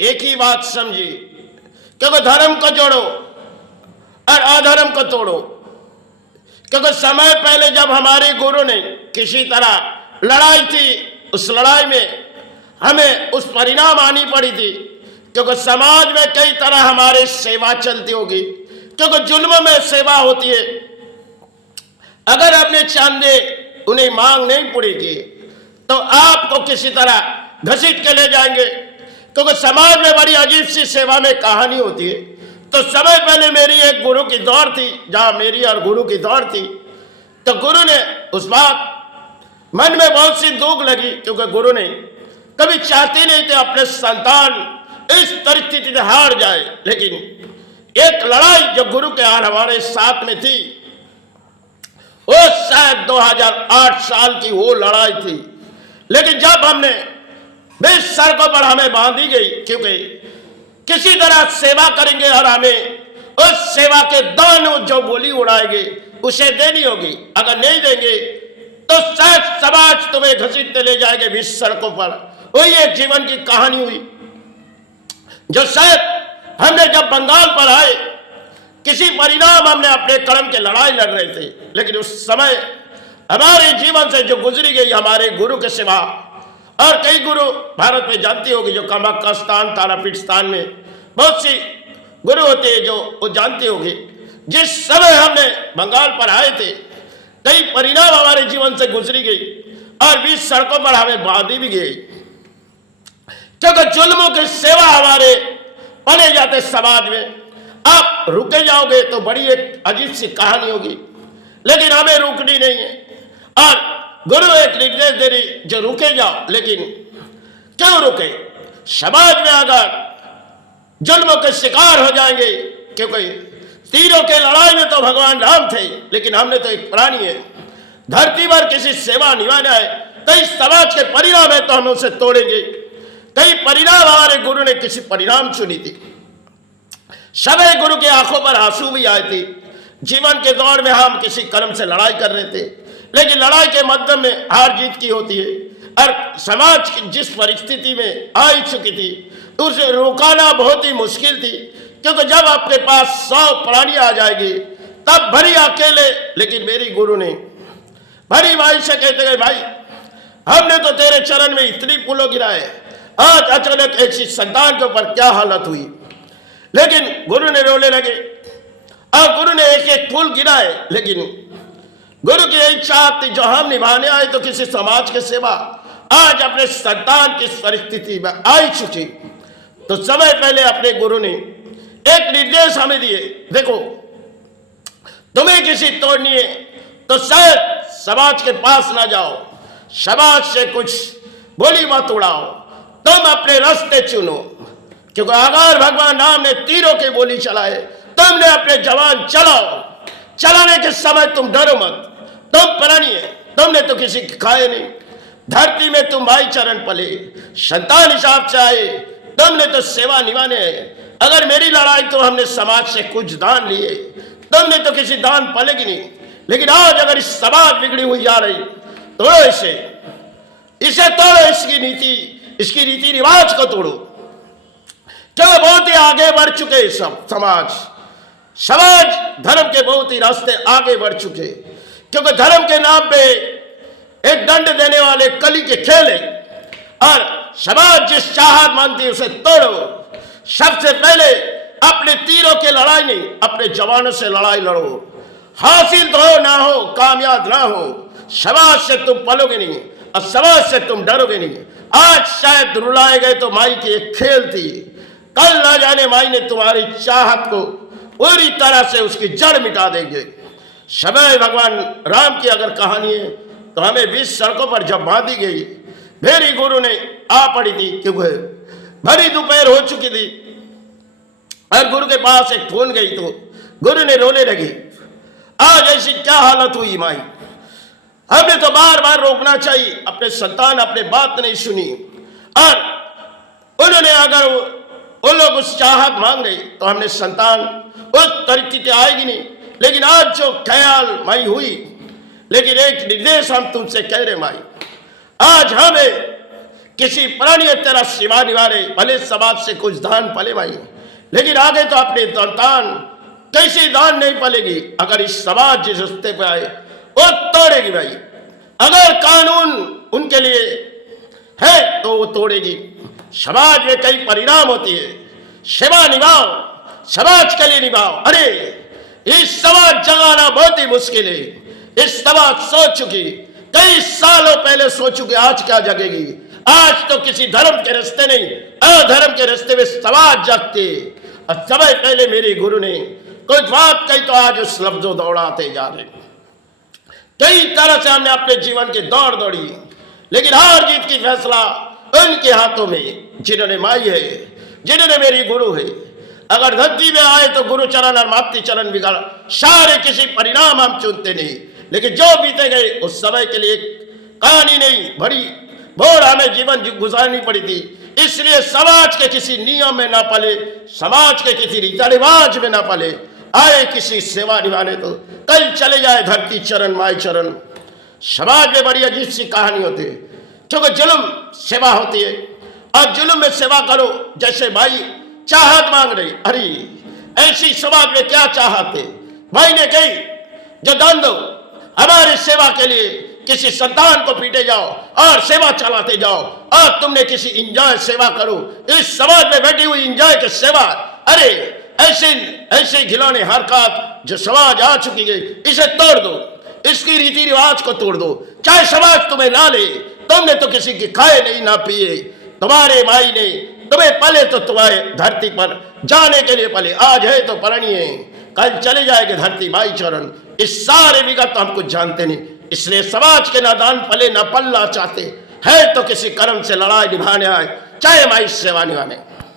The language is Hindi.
एक ही बात समझी, क्योंकि धर्म को जोड़ो और अधर्म को तोड़ो। क्योंकि समय पहले जब हमारे गुरु ने किसी तरह लड़ाई थी, उस लड़ाई में हमें उस परिणाम आनी पड़ी थी, क्योंकि समाज में कई तरह हमारे सेवा चलती होगी, क्योंकि जुल्म में सेवा होती है। अगर अपने चांदे उन्हें मांग नहीं पड़ेगी तो आपको किसी तरह घसीट के ले जाएंगे, क्योंकि समाज में बड़ी अजीब सी सेवा में कहानी होती है। तो समय पहले मेरी एक गुरु की दौड़ थी, जहां मेरी और गुरु की दौड़ थी, तो गुरु ने उस बात मन में बहुत सी दुख लगी, क्योंकि गुरु ने कभी चाहते नहीं थे अपने संतान इस परिस्थिति से हार जाए। लेकिन एक लड़ाई जो गुरु के और हमारे साथ में थी, वो शायद 2008 साल की वो लड़ाई थी। लेकिन जब हमने बीच सड़कों पर हमें बांधी गई, क्योंकि किसी तरह सेवा करेंगे और हमें उस सेवा के दान जो बोली उड़ाएंगे उसे देनी होगी। अगर नहीं देंगे तो शायद समाज तुम्हें घसीटते ले जाएंगे बीच सड़कों पर। वही एक जीवन की कहानी हुई, जो शायद हमने जब बंगाल पर आए, किसी परिणाम हमने अपने कर्म के लड़ाई लड़ रहे थे, लेकिन उस समय हमारे जीवन से जो गुजरी गई हमारे गुरु के सिवा, और कई गुरु भारत में जानती होगी, जो कामाख्या स्थान, तारापीठ स्थान में बहुत सी गुरु होते हैं जो वो जानते होगी। जिस समय हमने बंगाल पर आए थे, कई परिणाम हमारे जीवन से गुजरी गई और बीच सड़कों पर हमें बांधी भी गई, क्योंकि जुल्मों की सेवा हमारे पले जाते समाज में। आप रुके जाओगे तो बड़ी एक अजीब सी कहानी होगी, लेकिन हमें रुकनी नहीं है। और गुरु एक निर्देश दे रही, जो रुके जाओ। लेकिन क्यों रुके? समाज में अगर जुल्मों के शिकार हो जाएंगे, क्योंकि तीरों के लड़ाई में तो भगवान राम थे, लेकिन हमने तो एक प्राणी है, धरती पर किसी सेवा निभाना है तो इस समाज के परिणाम है तो हम उसे तोड़ेंगे। कई परिणाम हमारे गुरु ने किसी परिणाम चुनी थी। सभी गुरु की आंखों पर आंसू भी आए थे। जीवन के दौर में हम किसी कर्म से लड़ाई कर रहे थे, लेकिन लड़ाई के माध्यम में हार जीत की होती है, और समाज की जिस परिस्थिति में आ चुकी थी उसे रोकाना बहुत ही मुश्किल थी। क्योंकि जब आपके पास 100 प्राणी आ जाएगी तब भरी अकेले, लेकिन मेरी गुरु ने भरी भाई से कहते गए, भाई हमने तो तेरे चरण में इतनी फूलों गिराए, आज अचानक ऐसी संतान के ऊपर क्या हालत हुई। लेकिन गुरु ने रोने लगे और गुरु ने एक एक फूल गिराए, लेकिन गुरु की यही चाह थी जो हम निभाने आए तो किसी समाज की सेवा। आज अपने संतान की परिस्थिति में आई चुकी, तो समय पहले अपने गुरु ने एक निर्देश हमें दिए, देखो तुम्हें किसी तोड़नी है तो शायद समाज के पास ना जाओ, समाज से कुछ बोली मत उड़ाओ, तुम अपने रास्ते चुनो। क्योंकि अगर भगवान राम ने तीरों की बोली चलाए, तुमने अपने जवान चलाओ, चलाने के समय तुम डरो मत, तुम प्राणी है, तुमने तो किसी की खाए नहीं, धरती में तुम भाई चरण पले, संतान हिसाब से आए, तुमने तो सेवा निभाने है। अगर मेरी लड़ाई तो हमने समाज से कुछ दान लिए, तुमने तो किसी दान पलेगी नहीं। लेकिन आज अगर इस समाज बिगड़ी हुई जा रही, तोड़ो इसे तोड़ो, इसकी नीति, इसकी रीति रिवाज को तोड़ो। क्यों? बहुत ही आगे बढ़ चुके सब समाज धर्म के बहुत ही रास्ते आगे बढ़ चुके, क्योंकि धर्म के नाम पे एक दंड देने वाले कली के खेल है, और समाज जिस चाहत मानती है उसे तोड़ो। सबसे पहले अपने तीरों की लड़ाई नहीं, अपने जवानों से लड़ाई लड़ो। हासिल तो हो ना हो, कामयाब ना हो, समाज से तुम पलोगे नहीं और समाज से तुम डरोगे नहीं। आज शायद रुलाए गए तो माई की एक खेल थी, कल ना जाने माई ने तुम्हारी चाहत को पूरी तरह से उसकी जड़ मिटा देंगे। समय भगवान राम की अगर कहानी है तो हमें बीच सड़कों पर जब बांधी गई, मेरी गुरु ने आ पड़ी थी, क्योंकि भरी दोपहर हो चुकी थी, और गुरु के पास एक फोन गई तो गुरु ने रोने लगी, आज ऐसी क्या हालत हुई माई, हमने तो बार बार रोकना चाहिए, अपने संतान अपने बात नहीं सुनी, और उन्होंने अगर वो लोग उस चाहत मांग रहे तो हमने संतान उस परिस्थिति आएगी नहीं। लेकिन आज जो ख्याल माई हुई, लेकिन एक निर्देश हम तुमसे कह रहे माई, आज हमें किसी प्राणी तेरा सेवा निवारे, भले समाज से कुछ दान पले भाई, लेकिन आगे तो अपने संतान कैसी दान नहीं पलेगी अगर इस समाज जिस रास्ते पे आए वो तोड़ेगी भाई। अगर कानून उनके लिए है तो वो तोड़ेगी। समाज में कई परिणाम होती है, सेवा निभाओ, समाज के लिए निभाओ। अरे इस समाज जगाना बहुत ही मुश्किल है। इस समाज सो चुकी, कई सालों पहले सो चुकी, आज क्या जगेगी। आज तो किसी धर्म के रास्ते नहीं, अधर्म के रास्ते में समाज जगते। और समय पहले मेरे गुरु ने कुछ बात कही तो आज उस लफ्जों दौड़ाते जा रहे। कई तरह से हमने अपने जीवन की दौड़ दौड़ी, लेकिन हार जीत की फैसला उनके हाथों में जिन्होंने माई है, जिन्होंने मेरी गुरु है। अगर धरती में आए तो गुरु चरण और मातृ चरण बिगड़, सारे किसी परिणाम हम चुनते नहीं, लेकिन जो बीते गए उस समय के लिए कहानी नहीं, बड़ी भोर हमें जीवन गुजारनी पड़ी थी। इसलिए समाज के किसी नियम में ना पले, समाज के किसी रीति रिवाज में ना पले, आए किसी सेवा निभाने तो कल चले जाए धरती चरण माई चरण। समाज में बड़ी अजीब सी कहानी होती है, क्योंकि जुल्म सेवा होती है और जुल्म में सेवा करो। जैसे भाई चाहत मांग रही, अरे ऐसी समाज में क्या चाहते, भाई ने कही जो दान दो हमारी सेवा के लिए, किसी संतान को पीटे जाओ और सेवा चलाते जाओ, और तुमने किसी इंजॉय सेवा करो। इस समाज में बैठी हुई इंजॉय की सेवा, अरे ऐसे ऐसे खिलौने हरकत जो समाज आ चुकी है, इसे तोड़ दो, इसकी रीति रिवाज को तोड़ दो। चाहे समाज तुम्हें ना ले, तुमने तो किसी की खाए नहीं ना पिए, तुम्हारे भाई ने तुम्हें पले तो तुम्हारे धरती पर जाने के लिए पले, आज है तो परणीय, कल चले जाएंगे धरती माई चरण। इस सारे विगत तो हम कुछ जानते नहीं, इसलिए समाज के नादान पले ना पल्ला चाहते, है तो किसी कर्म से लड़ाई निभाने आए, चाहे माई सेवा निभाने।